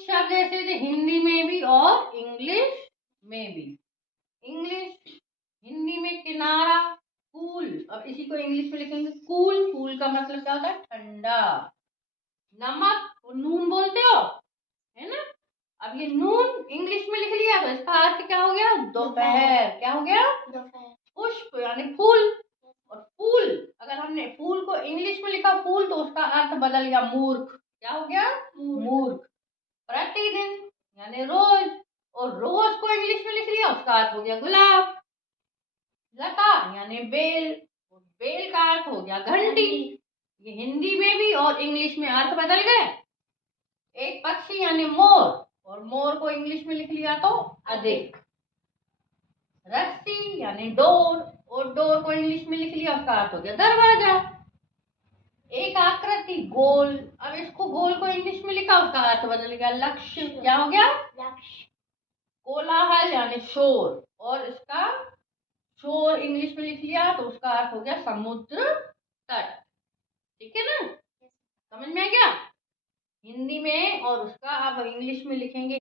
कुछ शब्द ऐसे थे हिंदी में भी और इंग्लिश में भी। इंग्लिश हिंदी में किनारा कूल, अब इसी को इंग्लिश में लिखेंगे कूल। कूल का मतलब क्या होता है? ठंडा। नमक और नून बोलते हो, है ना। अब ये नून इंग्लिश में लिख लिया तो इसका अर्थ क्या हो गया? दोपहर। क्या हो गया? दोपहर। पुष्प यानी फूल, और फूल अगर हमने फूल को इंग्लिश में लिखा फूल तो उसका अर्थ बदल गया मूर्ख। क्या हो गया? मूर्ख। प्रतिदिन यानी रोज, और रोज को इंग्लिश में लिख लिया उसका अर्थ हो गया गुलाब। लता यानी बेल, और बेल का अर्थ हो गया घंटी। ये हिंदी में भी और इंग्लिश में अर्थ बदल गए। एक पक्षी यानी मोर, और मोर को इंग्लिश में लिख लिया तो अधिक। रस्सी यानी डोर, और डोर को इंग्लिश में लिख लिया उसका अर्थ हो गया दरवाजा। एक आकृति गोल, अब इसको गोल को इंग्लिश में लिखा उसका अर्थ बदल गया लक्ष्य। क्या हो गया? लक्ष्य। कोलाहल यानी शोर, और इसका शोर इंग्लिश में लिख लिया तो उसका अर्थ हो गया समुद्र तट। ठीक है ना? समझ में आ गया? हिंदी में और उसका अब इंग्लिश में लिखेंगे।